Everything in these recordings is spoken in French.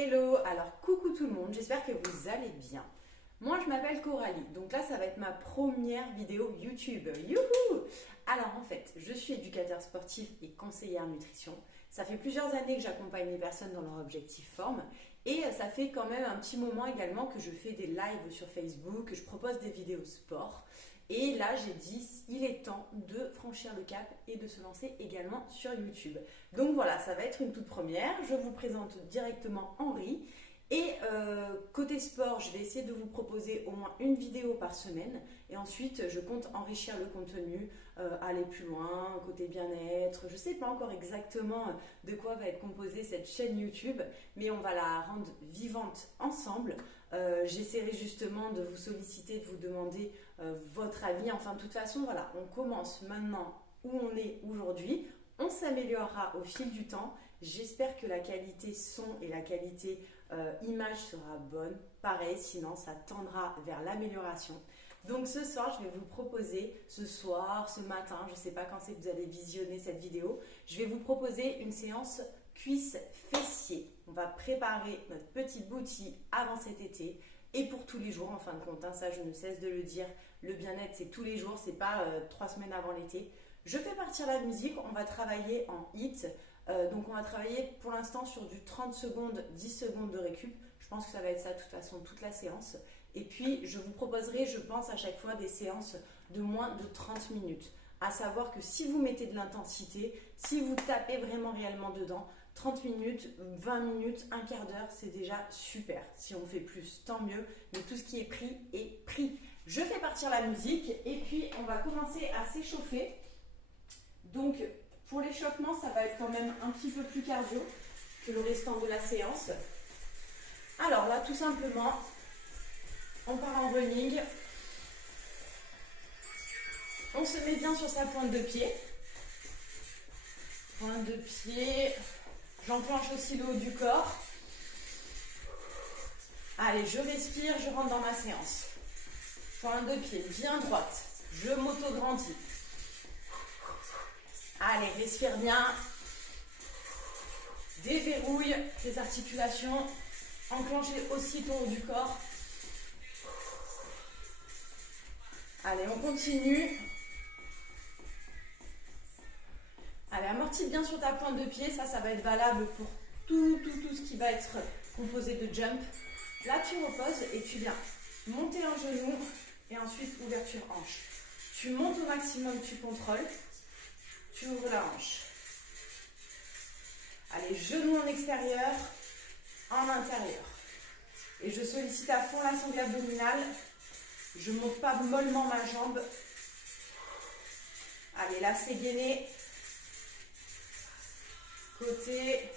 Hello, alors coucou tout le monde, j'espère que vous allez bien. Moi je m'appelle Coralie, donc là ça va être ma première vidéo YouTube. Youhou! Alors en fait, je suis éducateur sportif et conseillère nutrition. Ça fait plusieurs années que j'accompagne les personnes dans leur objectif forme et ça fait quand même un petit moment également que je fais des lives sur Facebook, que je propose des vidéos sport. Et là, j'ai dit, il est temps de franchir le cap et de se lancer également sur YouTube. Donc voilà, ça va être une toute première. Je vous présente directement Henri. Et côté sport, je vais essayer de vous proposer au moins une vidéo par semaine. Et ensuite, je compte enrichir le contenu, aller plus loin, côté bien-être. Je ne sais pas encore exactement de quoi va être composée cette chaîne YouTube, mais on va la rendre vivante ensemble. J'essaierai justement de vous solliciter, de vous demander votre avis. Enfin, de toute façon, voilà, on commence maintenant où on est aujourd'hui. On s'améliorera au fil du temps. J'espère que la qualité son et la qualité image sera bonne. Pareil, sinon ça tendra vers l'amélioration. Donc ce soir, je vais vous proposer, ce soir, ce matin, je ne sais pas quand c'est que vous allez visionner cette vidéo, je vais vous proposer une séance cuisses-fessiers. On va préparer notre petit booty avant cet été et pour tous les jours en fin de compte. Hein, ça, je ne cesse de le dire, le bien-être c'est tous les jours, c'est pas 3 semaines avant l'été. Je fais partir la musique, on va travailler en hit. Donc on va travailler pour l'instant sur du 30 secondes, 10 secondes de récup. Je pense que ça va être ça de toute façon toute la séance. Et puis je vous proposerai, je pense à chaque fois des séances de moins de 30 minutes. À savoir que si vous mettez de l'intensité, si vous tapez vraiment réellement dedans, 30 minutes, 20 minutes, un quart d'heure, c'est déjà super. Si on fait plus, tant mieux. Mais tout ce qui est pris est pris. Je fais partir la musique et puis on va commencer à s'échauffer. Donc pour l'échauffement, ça va être quand même un petit peu plus cardio que le restant de la séance. Alors là, tout simplement, on part en running. On se met bien sur sa pointe de pied. Pointe de pied. J'enclenche aussi le haut du corps. Allez, je respire, je rentre dans ma séance. Pointe de pied bien droite. Je m'auto-grandis. Allez, respire bien. Déverrouille tes articulations. Enclenche aussi ton haut du corps. Allez, on continue. Allez, amortis bien sur ta pointe de pied. Ça va être valable pour tout ce qui va être composé de jump. Là, tu reposes et tu viens monter un genou et ensuite ouverture hanche. Tu montes au maximum, tu contrôles. Tu ouvres la hanche. Allez, genou en extérieur, en intérieur. Et je sollicite à fond la sangle abdominale. Je ne monte pas mollement ma jambe. Allez, là c'est gainé. Côté.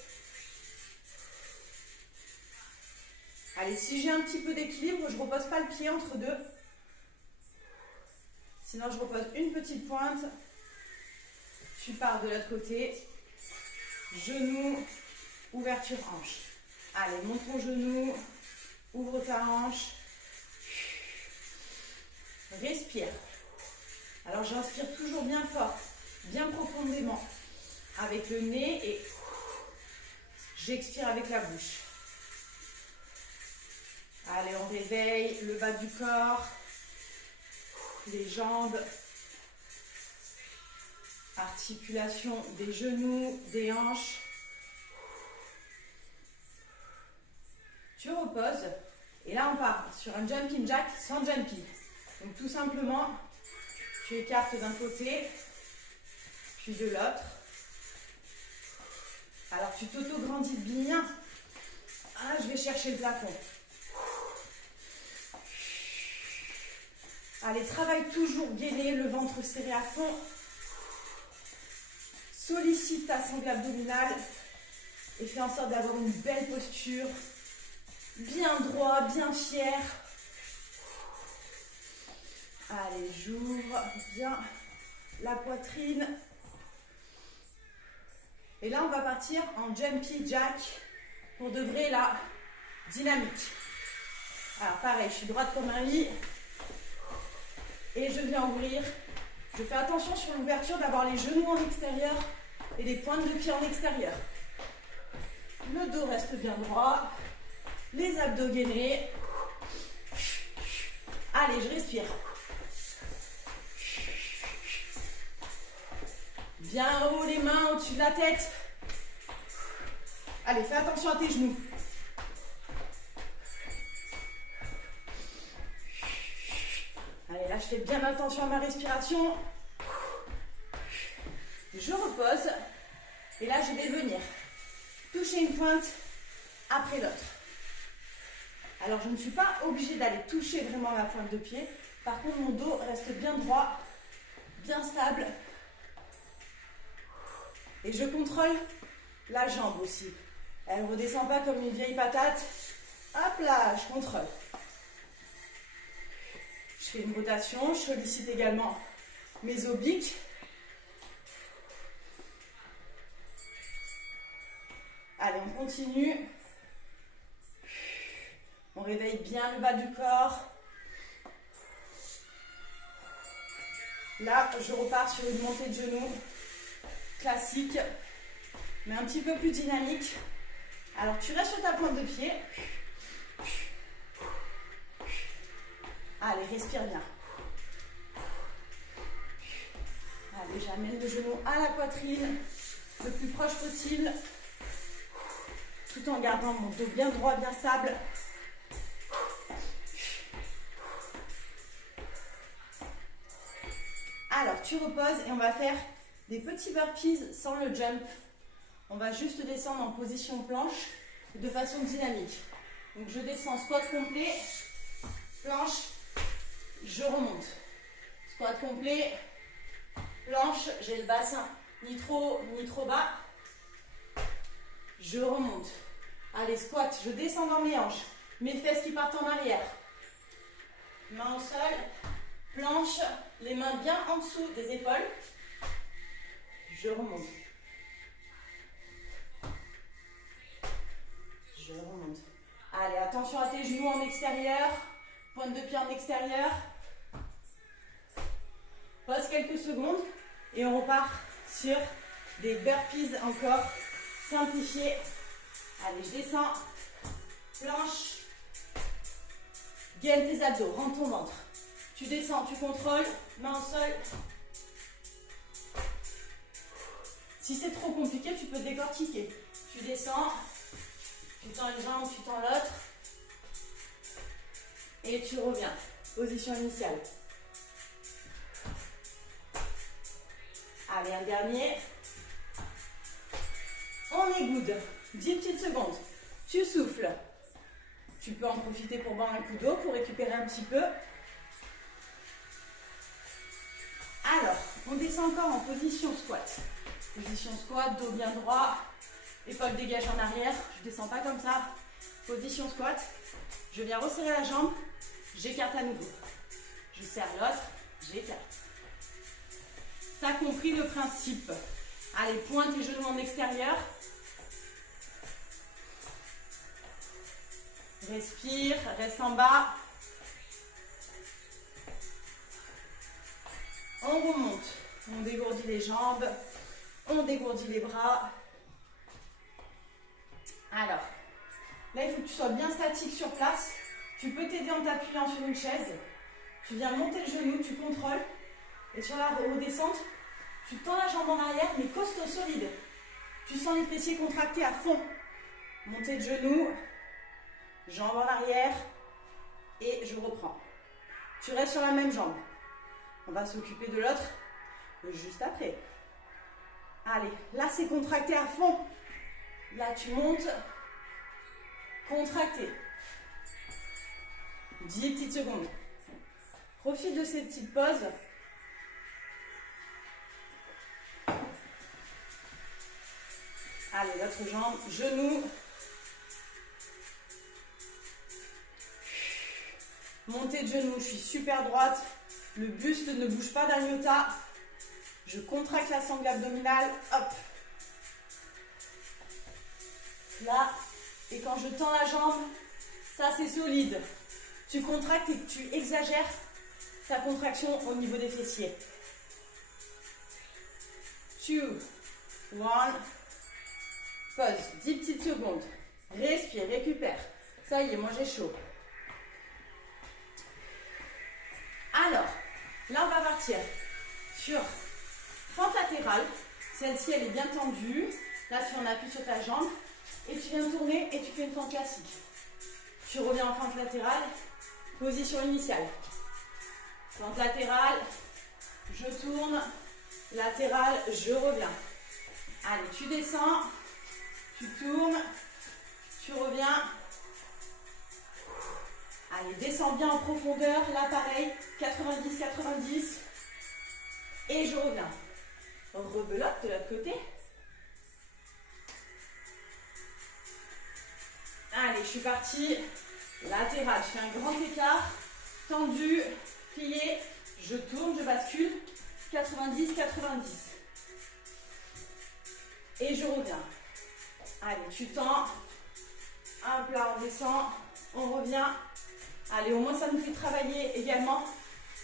Allez, si j'ai un petit peu d'équilibre, je ne repose pas le pied entre deux. Sinon, je repose une petite pointe. Tu pars de l'autre côté, genou, ouverture hanche. Allez, monte ton genou, ouvre ta hanche. Respire. Alors j'inspire toujours bien fort, bien profondément, avec le nez et j'expire avec la bouche. Allez, on réveille le bas du corps, les jambes. Articulation des genoux, des hanches. Tu reposes. Et là, on part sur un jumping jack sans jumping. Donc, tout simplement, tu écartes d'un côté, puis de l'autre. Alors, tu t'auto-grandis bien. Ah, je vais chercher le plafond. Allez, travaille toujours gainé, le ventre serré à fond. Sollicite ta sangle abdominale et fais en sorte d'avoir une belle posture, bien droit, bien fier. Allez, j'ouvre bien la poitrine. Et là, on va partir en jumpy jack pour de vrai la dynamique. Alors pareil, je suis droite comme un lit et je viens ouvrir. Je fais attention sur l'ouverture d'avoir les genoux en extérieur et les pointes de pied en extérieur. Le dos reste bien droit. Les abdos gainés. Allez, je respire. Bien haut, les mains au-dessus de la tête. Allez, fais attention à tes genoux. Allez, là, je fais bien attention à ma respiration. Je repose. Et là, je vais venir toucher une pointe après l'autre. Alors, je ne suis pas obligée d'aller toucher vraiment la pointe de pied. Par contre, mon dos reste bien droit, bien stable. Et je contrôle la jambe aussi. Elle ne redescend pas comme une vieille patate. Hop là, je contrôle. Je fais une rotation, je sollicite également mes obliques. Allez, on continue. On réveille bien le bas du corps. Là, je repars sur une montée de genoux classique, mais un petit peu plus dynamique. Alors, tu restes sur ta pointe de pied. Allez, respire bien. Allez, j'amène le genou à la poitrine, le plus proche possible, tout en gardant mon dos bien droit, bien stable. Alors, tu reposes et on va faire des petits burpees sans le jump. On va juste descendre en position planche de façon dynamique. Donc, je descends squat complet, planche, je remonte. Squat complet, planche, j'ai le bassin ni trop bas. Je remonte. Allez, squat, je descends dans mes hanches. Mes fesses qui partent en arrière. Main au sol, planche, les mains bien en dessous des épaules. Je remonte. Je remonte. Allez, attention à tes genoux en extérieur. Pointe de pied en extérieur. Pose quelques secondes et on repart sur des burpees encore simplifiés. Allez, je descends. Planche. Gaine tes abdos, rentre ton ventre. Tu descends, tu contrôles. Main au sol. Si c'est trop compliqué, tu peux décortiquer. Tu descends. Tu tends une jambe, tu tends l'autre. Et tu reviens. Position initiale. Allez, un dernier. On est good. 10 petites secondes. Tu souffles. Tu peux en profiter pour boire un coup d'eau, pour récupérer un petit peu. Alors, on descend encore en position squat. Position squat, dos bien droit. Épaules dégagées en arrière. Je ne descends pas comme ça. Position squat. Je viens resserrer la jambe. J'écarte à nouveau. Je serre l'autre. J'écarte. Tu as compris le principe. Allez, pointe tes genoux en extérieur. Respire, reste en bas. On remonte. On dégourdit les jambes. On dégourdit les bras. Alors, là, il faut que tu sois bien statique sur place. Tu peux t'aider en t'appuyant sur une chaise. Tu viens monter le genou, tu contrôles. Et sur la redescente, tu tends la jambe en arrière, mais costaud, solide. Tu sens les fessiers contractés à fond. Montée de genou, jambe en arrière, et je reprends. Tu restes sur la même jambe. On va s'occuper de l'autre juste après. Allez, là c'est contracté à fond. Là tu montes, contracté. 10 petites secondes. Profite de ces petites pauses. Allez, l'autre jambe, genou. Montée de genou, je suis super droite. Le buste ne bouge pas d'un iota. Je contracte la sangle abdominale. Hop. Là. Et quand je tends la jambe, ça c'est solide. Tu contractes et tu exagères ta contraction au niveau des fessiers. 2, 1. Pause. 10 petites secondes. Respire, récupère. Ça y est, moi j'ai chaud. Alors, là on va partir sur fente latérale. Celle-ci elle est bien tendue. Là tu en appuies sur ta jambe et tu viens tourner et tu fais une fente classique. Tu reviens en fente latérale, position initiale. Fente latérale, je tourne, latérale, je reviens. Allez, tu descends, tu tournes, tu reviens. Allez, descends bien en profondeur, là pareil, 90-90. Et je reviens. Rebelote de l'autre côté. Allez, je suis partie. Latéral, je fais un grand écart. Tendu, plié. Je tourne, je bascule. 90-90. Et je reviens. Allez, tu tends. Hop là, on descend. On revient. Allez, au moins ça nous fait travailler également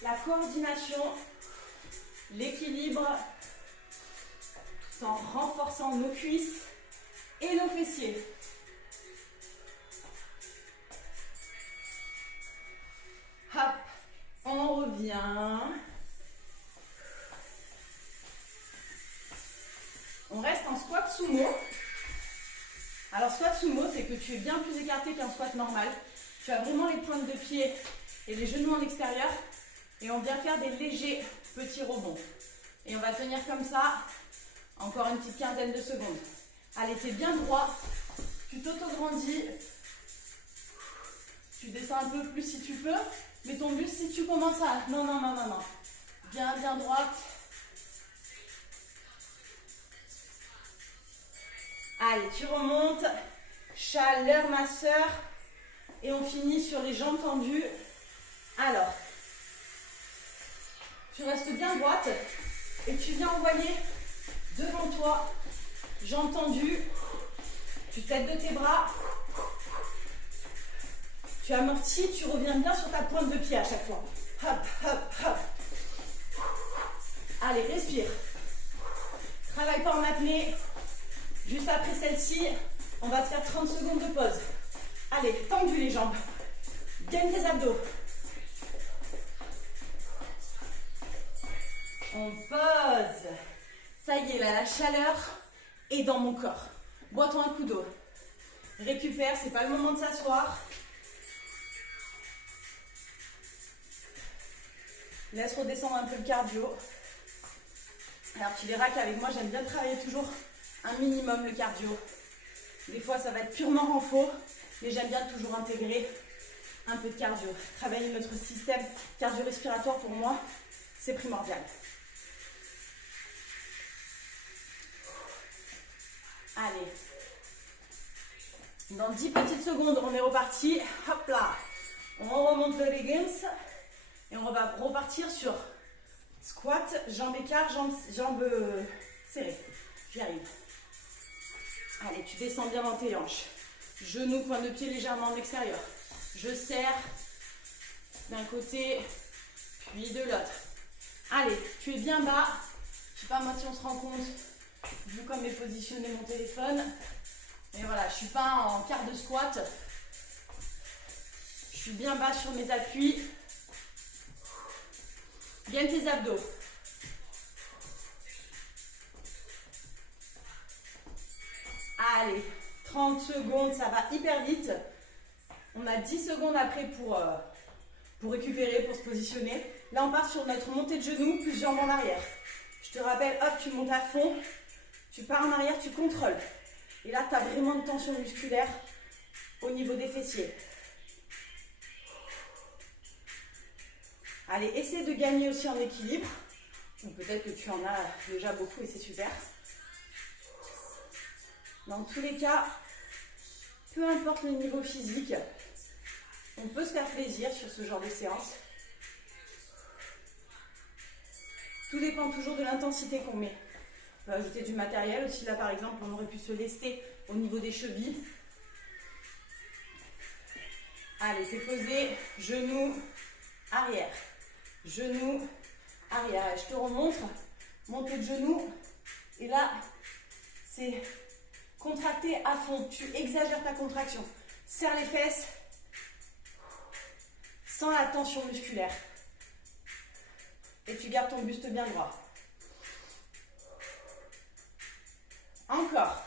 la coordination, l'équilibre, tout en renforçant nos cuisses et nos fessiers. Hop, on revient. On reste en squat sumo. Alors squat sumo, c'est que tu es bien plus écarté qu'un squat normal. Tu as vraiment les pointes de pied et les genoux en extérieur. Et on vient faire des légers petits rebonds. Et on va tenir comme ça, encore une petite quinzaine de secondes. Allez, t'es bien droit. Tu t'auto-grandis. Tu descends un peu plus si tu peux. Mais ton but, si tu commences à... Non, non, non, non, non. Bien, bien droite. Allez, tu remontes. Chaleur, ma soeur. Et on finit sur les jambes tendues. Alors, tu restes bien droite. Et tu viens envoyer devant toi. Jambes tendues. Tu t'aides de tes bras. Tu amortis, tu reviens bien sur ta pointe de pied à chaque fois. Hop, hop, hop. Allez, respire. Travaille pas en apnée. Juste après celle-ci, on va se faire 30 secondes de pause. Allez, tendu les jambes. Gagne tes abdos. On pose. Ça y est, là, la chaleur est dans mon corps. Bois-toi un coup d'eau. Récupère, c'est pas le moment de s'asseoir. Laisse redescendre un peu le cardio. Alors tu verras qu'avec moi, j'aime bien travailler toujours un minimum le cardio. Des fois, ça va être purement renfort, mais j'aime bien toujours intégrer un peu de cardio. Travailler notre système cardio-respiratoire, pour moi, c'est primordial. Allez. Dans 10 petites secondes, on est reparti. Hop là. On remonte le leggings. Et on va repartir sur squat, jambes écart, jambes serrées. J'y arrive. Allez, tu descends bien dans tes hanches. Genoux, pointe de pied légèrement en extérieur. Je serre d'un côté, puis de l'autre. Allez, tu es bien bas. Je ne sais pas moi si on se rend compte, vu comme est positionné mon téléphone. Mais voilà, je ne suis pas en quart de squat. Je suis bien bas sur mes appuis. Gagne tes abdos. Allez, 30 secondes, ça va hyper vite. On a 10 secondes après pour récupérer, pour se positionner. Là, on part sur notre montée de genoux, plus jambes en arrière. Je te rappelle, hop, tu montes à fond. Tu pars en arrière, tu contrôles. Et là, tu as vraiment une tension musculaire au niveau des fessiers. Allez, essaie de gagner aussi en équilibre. Ou peut-être que tu en as déjà beaucoup et c'est super. Dans tous les cas, peu importe le niveau physique, on peut se faire plaisir sur ce genre de séance. Tout dépend toujours de l'intensité qu'on met. On peut ajouter du matériel aussi. Là, par exemple, on aurait pu se lester au niveau des chevilles. Allez, c'est posé. Genoux, arrière. Genoux, arrière. Et je te remontre. Montée de genoux. Et là, c'est contracté à fond. Tu exagères ta contraction. Serre les fesses. Sans la tension musculaire. Et tu gardes ton buste bien droit. Encore.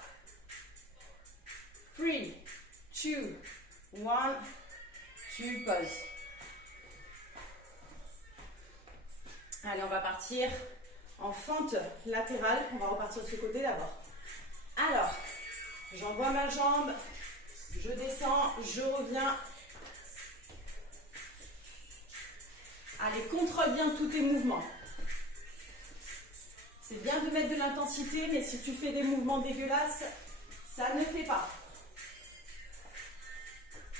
3, 2, 1. Tu poses. Allez, on va partir en fente latérale. On va repartir de ce côté d'abord. Alors, j'envoie ma jambe. Je descends, je reviens. Allez, contrôle bien tous tes mouvements. C'est bien de mettre de l'intensité, mais si tu fais des mouvements dégueulasses, ça ne fait pas.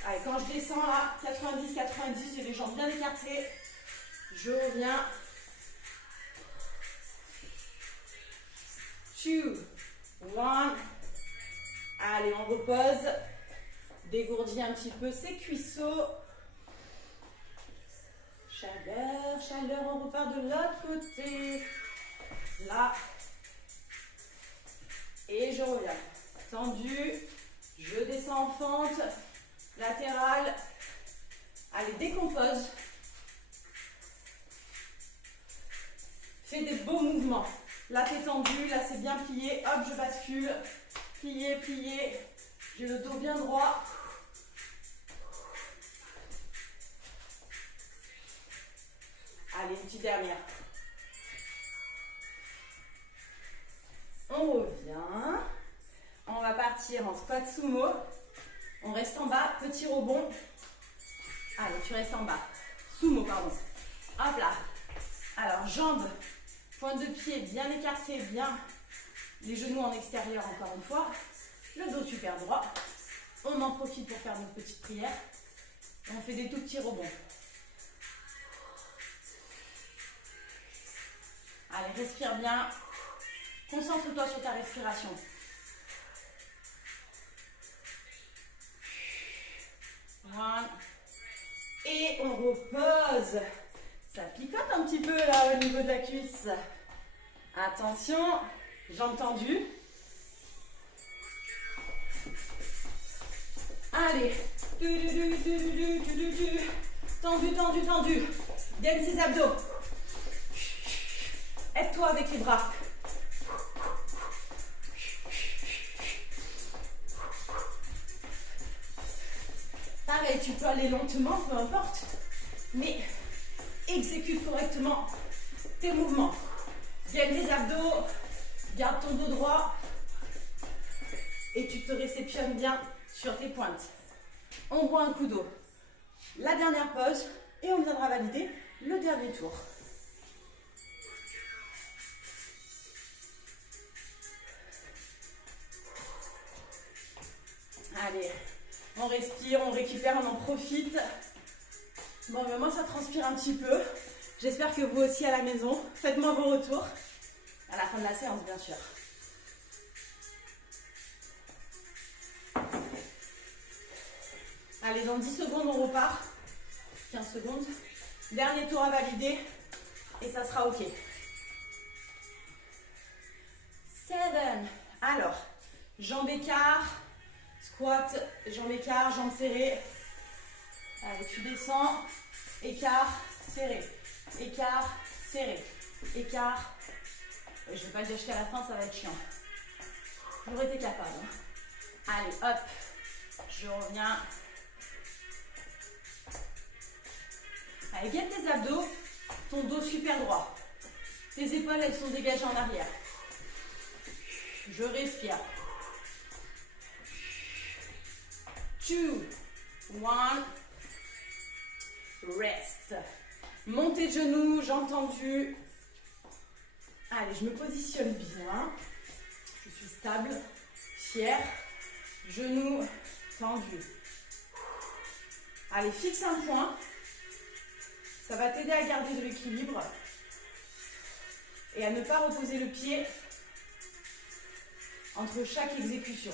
Allez, quand je descends là, 90-90, j'ai les jambes bien écartées. Je reviens. 2, 1. Allez, on repose. Dégourdis un petit peu ses cuisseaux. Chaleur, chaleur, on repart de l'autre côté. Là. Et je reviens. Tendu. Je descends en fente. Latérale. Allez, décompose. Fais des beaux mouvements. Là, t'es tendu. Là, c'est bien plié. Hop, je bascule. Plié, plié. J'ai le dos bien droit. Allez, une petite dernière. On revient. On va partir en squat sumo. On reste en bas, petit rebond. Allez, tu restes en bas. Sumo, pardon. Hop là. Alors, jambes, pointe de pied bien écartée, bien. Les genoux en extérieur encore une fois. Le dos super droit. On en profite pour faire notre petite prière. On fait des tout petits rebonds. Allez, respire bien. Concentre-toi sur ta respiration. One. Et on repose. Ça picote un petit peu là au niveau de la cuisse. Attention, jambes tendues. Allez. Tendu, tendu, tendu. Gagne ses abdos. Aide-toi avec les bras. Pareil, tu peux aller lentement, peu importe. Mais exécute correctement tes mouvements. Gagne les abdos. Garde ton dos droit. Et tu te réceptionnes bien sur tes pointes. On boit un coup d'eau. La dernière pause. Et on viendra valider le dernier tour. Allez, on respire, on récupère, on en profite. Bon, mais moi ça transpire un petit peu. J'espère que vous aussi à la maison. Faites-moi vos retours. À la fin de la séance, bien sûr. Allez, dans 10 secondes, on repart. 15 secondes. Dernier tour à valider. Et ça sera OK. 7. Alors, jambes écart. Squat, jambes écart, jambes serrées. Allez, tu descends. Écart, serré. Écart, serré. Écart. Je ne vais pas le dire jusqu'à la fin, ça va être chiant. J'aurais été capable. Hein. Allez, hop. Je reviens. Allez, gagne tes abdos. Ton dos super droit. Tes épaules, elles sont dégagées en arrière. Je respire. 2, 1. Rest. Montez de genoux, jambes tendues. Allez, je me positionne bien. Je suis stable, fière. Genoux tendus. Allez, fixe un point. Ça va t'aider à garder de l'équilibre et à ne pas reposer le pied entre chaque exécution.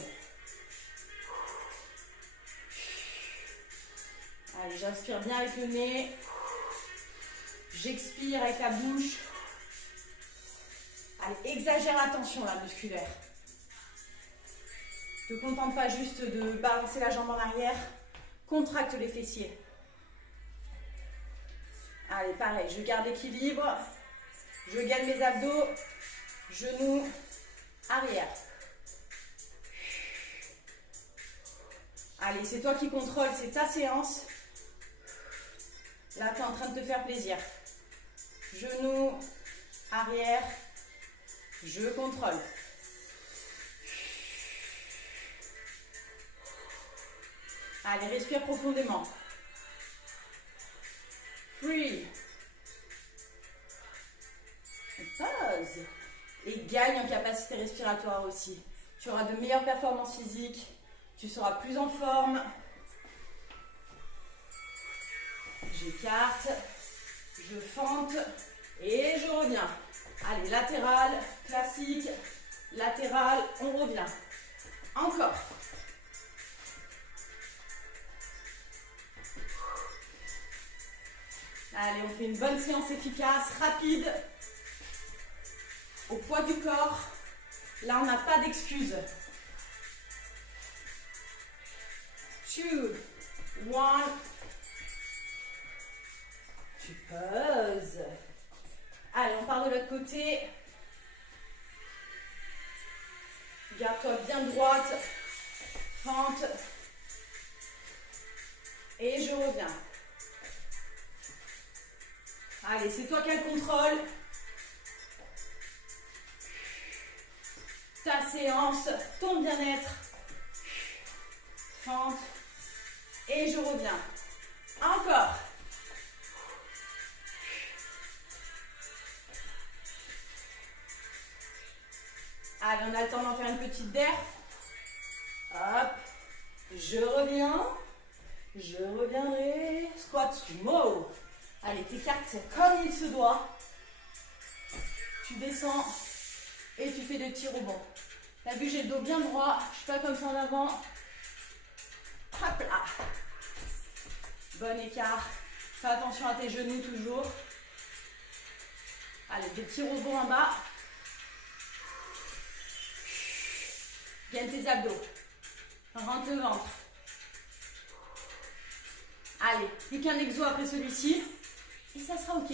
Allez, j'inspire bien avec le nez. J'expire avec la bouche. Allez, exagère la tension là, musculaire. Ne te contente pas juste de balancer la jambe en arrière. Contracte les fessiers. Allez, pareil, je garde l'équilibre. Je gagne mes abdos. Genoux, arrière. Allez, c'est toi qui contrôles, c'est ta séance. Là, tu es en train de te faire plaisir. Genoux, arrière. Je contrôle. Allez, respire profondément. Free. Pause. Et gagne en capacité respiratoire aussi. Tu auras de meilleures performances physiques. Tu seras plus en forme. J'écarte. Je fente. Et je reviens. Allez, latéral, classique. Latéral, on revient. Encore. Allez, on fait une bonne séance efficace, rapide. Au poids du corps. Là, on n'a pas d'excuses. 2, 1. Tu poses. Allez, on part de l'autre côté. Garde-toi bien droite. Fente. Et je reviens. Allez, c'est toi qui as le contrôle. Ta séance, ton bien-être. Fente. Et je reviens. Encore. Allez, on a le temps d'en faire une petite d'air. Hop. Je reviens. Je reviendrai. Squat sumo. Allez, t'écartes comme il se doit. Tu descends et tu fais des petits rebonds. T'as vu, j'ai le dos bien droit. Je suis pas comme ça en avant. Hop là. Bon écart. Fais attention à tes genoux toujours. Allez, des petits rebonds en bas. Gagne tes abdos. Rentre le ventre. Allez, plus qu'un exo après celui-ci. Et ça sera ok.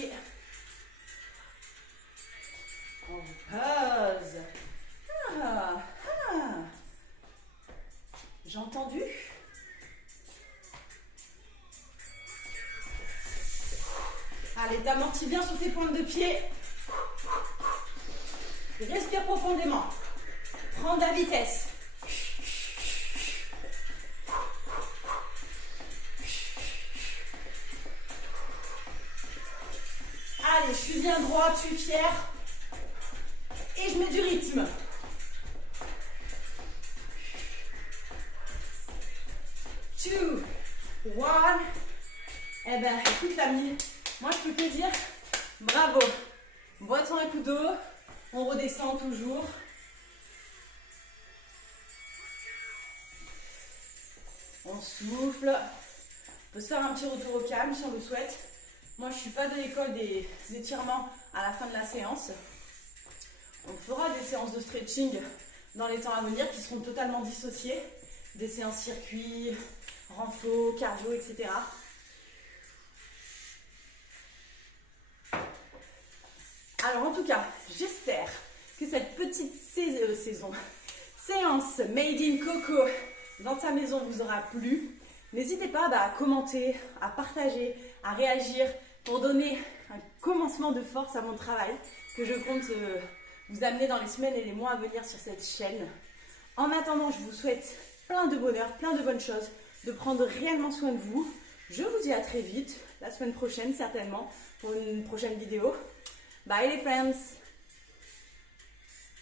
On pose. J'ai entendu. Allez, t'amortis bien sur tes pointes de pied. Respire profondément. Prends de la vitesse. Allez, je suis bien droite, je suis fière. Et je mets du rythme. Two, one. Eh ben, écoute l'ami, moi je peux te dire, bravo. Bois-toi un coup d'eau, on redescend toujours. On souffle. On peut se faire un petit retour au calme si on le souhaite. Moi, je ne suis pas de l'école des étirements à la fin de la séance. On fera des séances de stretching dans les temps à venir qui seront totalement dissociées. Des séances circuit, renfo, cardio, etc. Alors, en tout cas, j'espère que cette petite séance Made in Coco dans ta maison vous aura plu. N'hésitez pas à commenter, à partager, à réagir pour donner un commencement de force à mon travail que je compte vous amener dans les semaines et les mois à venir sur cette chaîne. En attendant, je vous souhaite plein de bonheur, plein de bonnes choses, de prendre réellement soin de vous. Je vous dis à très vite, la semaine prochaine certainement, pour une prochaine vidéo. Bye les friends!